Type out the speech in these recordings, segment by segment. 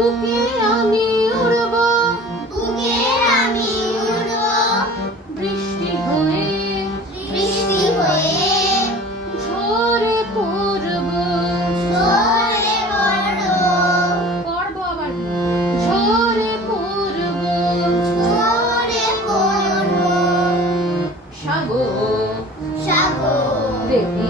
বুকে আমি উড়ব। বুকে আমি উড়ব। বৃষ্টি হয়ে বৃষ্টি হয়ে ঝরে পড়ব। ঝরে পড়ব। পড়ব আবার। ঝরে পড়ব। ঝরে পড়ব। সাগর। সাগর। দেবী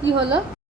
কি হলো?